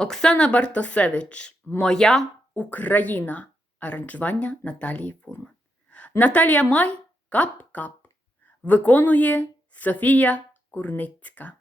Оксана Бартосевич Моя Україна. Аранжування Наталії Фурман. Наталія Май Кап-Кап. Виконує Софія Курницька.